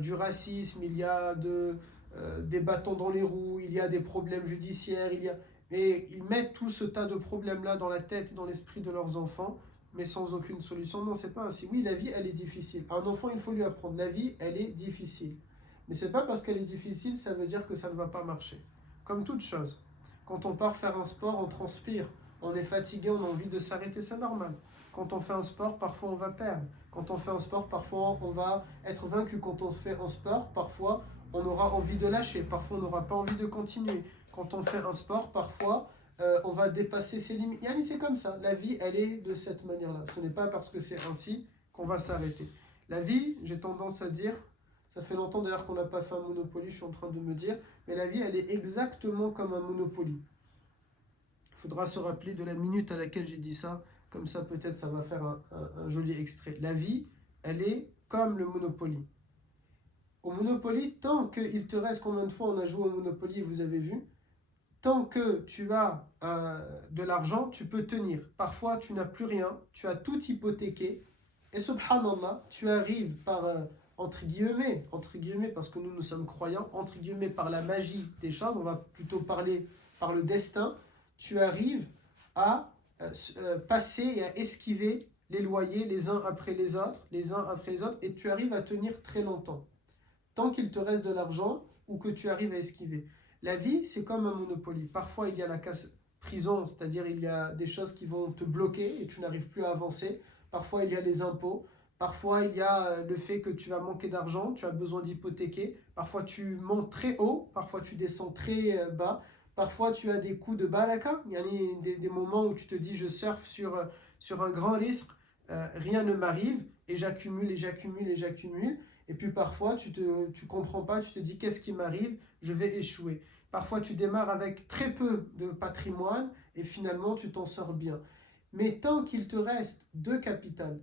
du racisme, il y a des bâtons dans les roues, il y a des problèmes judiciaires, et ils mettent tout ce tas de problèmes-là dans la tête et dans l'esprit de leurs enfants, mais sans aucune solution. Non, c'est pas ainsi. Oui, la vie, elle est difficile. À un enfant, il faut lui apprendre. La vie, elle est difficile. Mais c'est pas parce qu'elle est difficile, ça veut dire que ça ne va pas marcher. Comme toute chose. Quand on part faire un sport, on transpire. On est fatigué, on a envie de s'arrêter, c'est normal. Quand on fait un sport, parfois on va perdre. Quand on fait un sport, parfois on va être vaincu. Quand on fait un sport, parfois on aura envie de lâcher. Parfois on n'aura pas envie de continuer. Quand on fait un sport, parfois on va dépasser ses limites. Yani, c'est comme ça. La vie, elle est de cette manière-là. Ce n'est pas parce que c'est ainsi qu'on va s'arrêter. La vie, j'ai tendance à dire, ça fait longtemps d'ailleurs qu'on n'a pas fait un Monopoly, je suis en train de me dire, mais la vie, elle est exactement comme un Monopoly. Il faudra se rappeler de la minute à laquelle j'ai dit ça, comme ça peut-être ça va faire un joli extrait. La vie, elle est comme le Monopoly. Au Monopoly, tant qu'il te reste, combien de fois on a joué au Monopoly, vous avez vu, tant que tu as de l'argent, tu peux tenir. Parfois, tu n'as plus rien, tu as tout hypothéqué, et subhanallah, tu arrives par, entre guillemets, parce que nous sommes croyants, entre guillemets, par la magie des choses, on va plutôt parler par le destin, tu arrives à passer et à esquiver les loyers les uns après les autres, et tu arrives à tenir très longtemps. Tant qu'il te reste de l'argent ou que tu arrives à esquiver. La vie, c'est comme un Monopoly. Parfois, il y a la prison, c'est-à-dire il y a des choses qui vont te bloquer et tu n'arrives plus à avancer. Parfois, il y a les impôts. Parfois, il y a le fait que tu vas manquer d'argent, tu as besoin d'hypothéquer. Parfois, tu montes très haut, parfois, tu descends très bas. Parfois, tu as des coups de baraka. Il y a des moments où tu te dis, je surfe sur un grand risque, rien ne m'arrive, et j'accumule, et j'accumule, et j'accumule. Et puis parfois, tu comprends pas, tu te dis, qu'est-ce qui m'arrive? Je vais échouer. Parfois, tu démarres avec très peu de patrimoine, et finalement, tu t'en sors bien. Mais tant qu'il te reste de capital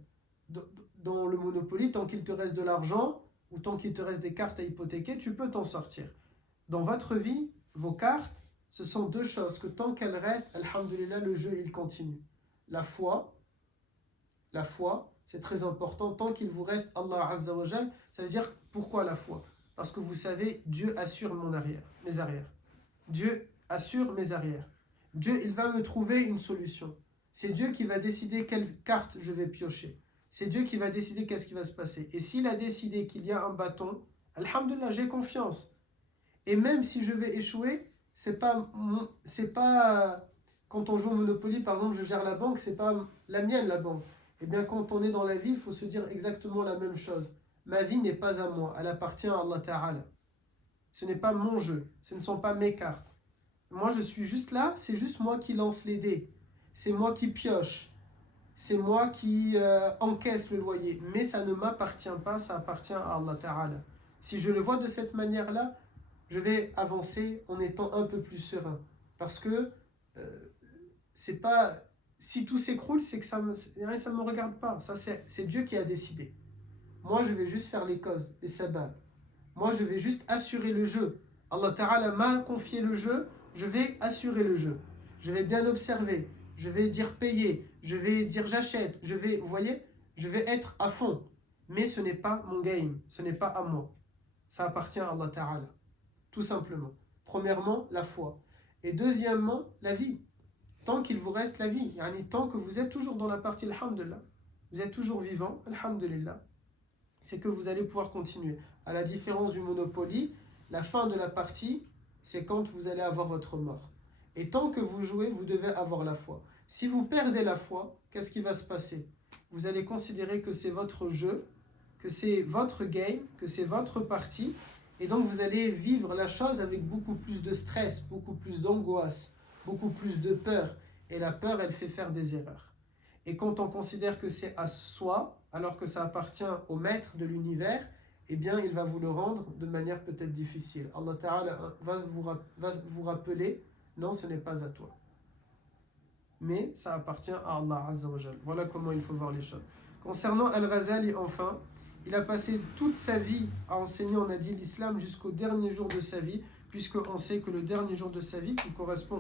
dans le Monopoly, tant qu'il te reste de l'argent, ou tant qu'il te reste des cartes à hypothéquer, tu peux t'en sortir. Dans votre vie, vos cartes, ce sont deux choses que tant qu'elles restent, alhamdulillah, le jeu, il continue. La foi, c'est très important. Tant qu'il vous reste Allah Azza wa Jal, ça veut dire pourquoi la foi? Parce que vous savez, Dieu assure mes arrières. Dieu assure mes arrières. Dieu, il va me trouver une solution. C'est Dieu qui va décider quelle carte je vais piocher. C'est Dieu qui va décider qu'est-ce qui va se passer. Et s'il a décidé qu'il y a un bâton, alhamdulillah, j'ai confiance. Et même si je vais échouer, c'est pas quand on joue au Monopoly, par exemple, je gère la banque, c'est pas la mienne la banque. Eh bien, quand on est dans la vie, il faut se dire exactement la même chose. Ma vie n'est pas à moi, elle appartient à Allah Ta'ala. Ce n'est pas mon jeu, ce ne sont pas mes cartes. Moi, je suis juste là, c'est juste moi qui lance les dés. C'est moi qui pioche. C'est moi qui encaisse le loyer. Mais ça ne m'appartient pas, ça appartient à Allah Ta'ala. Si je le vois de cette manière-là, je vais avancer en étant un peu plus serein. Parce que c'est pas... Si tout s'écroule, c'est que ça ne me regarde pas. Ça, c'est Dieu qui a décidé. Moi, je vais juste faire les causes, les sabab. Moi, je vais juste assurer le jeu. Allah Ta'ala m'a confié le jeu, je vais assurer le jeu. Je vais bien observer. Je vais dire payer. Je vais dire j'achète. Vous voyez, je vais être à fond. Mais ce n'est pas mon game. Ce n'est pas à moi. Ça appartient à Allah Ta'ala. Tout simplement. Premièrement, la foi. Et deuxièmement, la vie. Tant qu'il vous reste la vie. Yani, tant que vous êtes toujours dans la partie alhamdulillah. Vous êtes toujours vivant, alhamdulillah. C'est que vous allez pouvoir continuer. À la différence du Monopoly, la fin de la partie, c'est quand vous allez avoir votre mort. Et tant que vous jouez, vous devez avoir la foi. Si vous perdez la foi, qu'est-ce qui va se passer? Vous allez considérer que c'est votre jeu, que c'est votre game, que c'est votre partie, et donc vous allez vivre la chose avec beaucoup plus de stress, beaucoup plus d'angoisse, beaucoup plus de peur. Et la peur, elle fait faire des erreurs. Et quand on considère que c'est à soi, alors que ça appartient au maître de l'univers, eh bien, il va vous le rendre de manière peut-être difficile. Allah Ta'ala va vous rappeler, non, ce n'est pas à toi. Mais ça appartient à Allah Azza wa Jal. Voilà comment il faut voir les choses. Concernant Al-Ghazali, enfin, il a passé toute sa vie à enseigner, on a dit, l'islam jusqu'au dernier jour de sa vie, puisqu'on sait que le dernier jour de sa vie, qui correspond